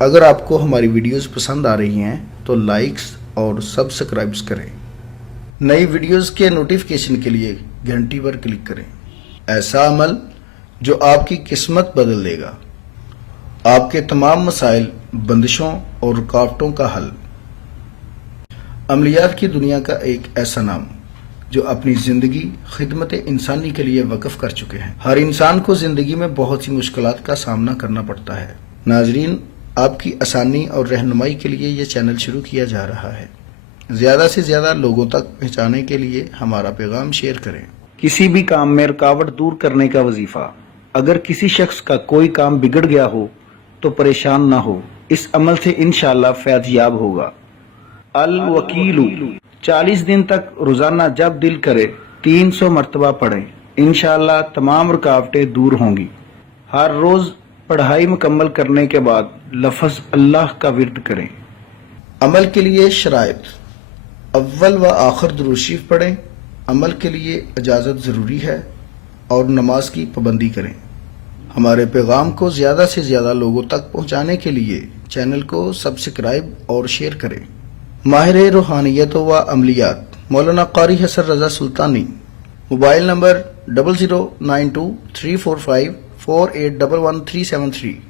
اگر آپ کو ہماری ویڈیوز پسند آ رہی ہیں تو لائکس اور سبسکرائبز کریں۔ نئی ویڈیوز کے نوٹیفیکیشن کے لیے گھنٹی پر کلک کریں۔ ایسا عمل جو آپ کی قسمت بدل دے گا، آپ کے تمام مسائل، بندشوں اور رکاوٹوں کا حل۔ عملیات کی دنیا کا ایک ایسا نام جو اپنی زندگی خدمت انسانی کے لیے وقف کر چکے ہیں۔ ہر انسان کو زندگی میں بہت سی مشکلات کا سامنا کرنا پڑتا ہے۔ ناظرین، آپ کی آسانی اور رہنمائی کے لیے یہ چینل شروع کیا جا رہا ہے۔ زیادہ سے زیادہ لوگوں تک پہنچانے کے لیے ہمارا پیغام شیئر کریں۔ کسی بھی کام میں رکاوٹ دور کرنے کا وظیفہ۔ اگر کسی شخص کا کوئی کام بگڑ گیا ہو تو پریشان نہ ہو، اس عمل سے انشاءاللہ فیض یاب ہوگا۔ الوکیل 40 دن تک روزانہ جب دل کرے 300 مرتبہ پڑھیں، انشاءاللہ تمام رکاوٹیں دور ہوں گی۔ ہر روز پڑھائی مکمل کرنے کے بعد لفظ اللہ کا ورد کریں۔ عمل کے لیے شرائط: اول و آخر درود شریف پڑھیں۔ عمل کے لیے اجازت ضروری ہے اور نماز کی پابندی کریں۔ ہمارے پیغام کو زیادہ سے زیادہ لوگوں تک پہنچانے کے لیے چینل کو سبسکرائب اور شیئر کریں۔ ماہر روحانیت و عملیات مولانا قاری حسن رضا سلطانی، موبائل نمبر 00923454811373۔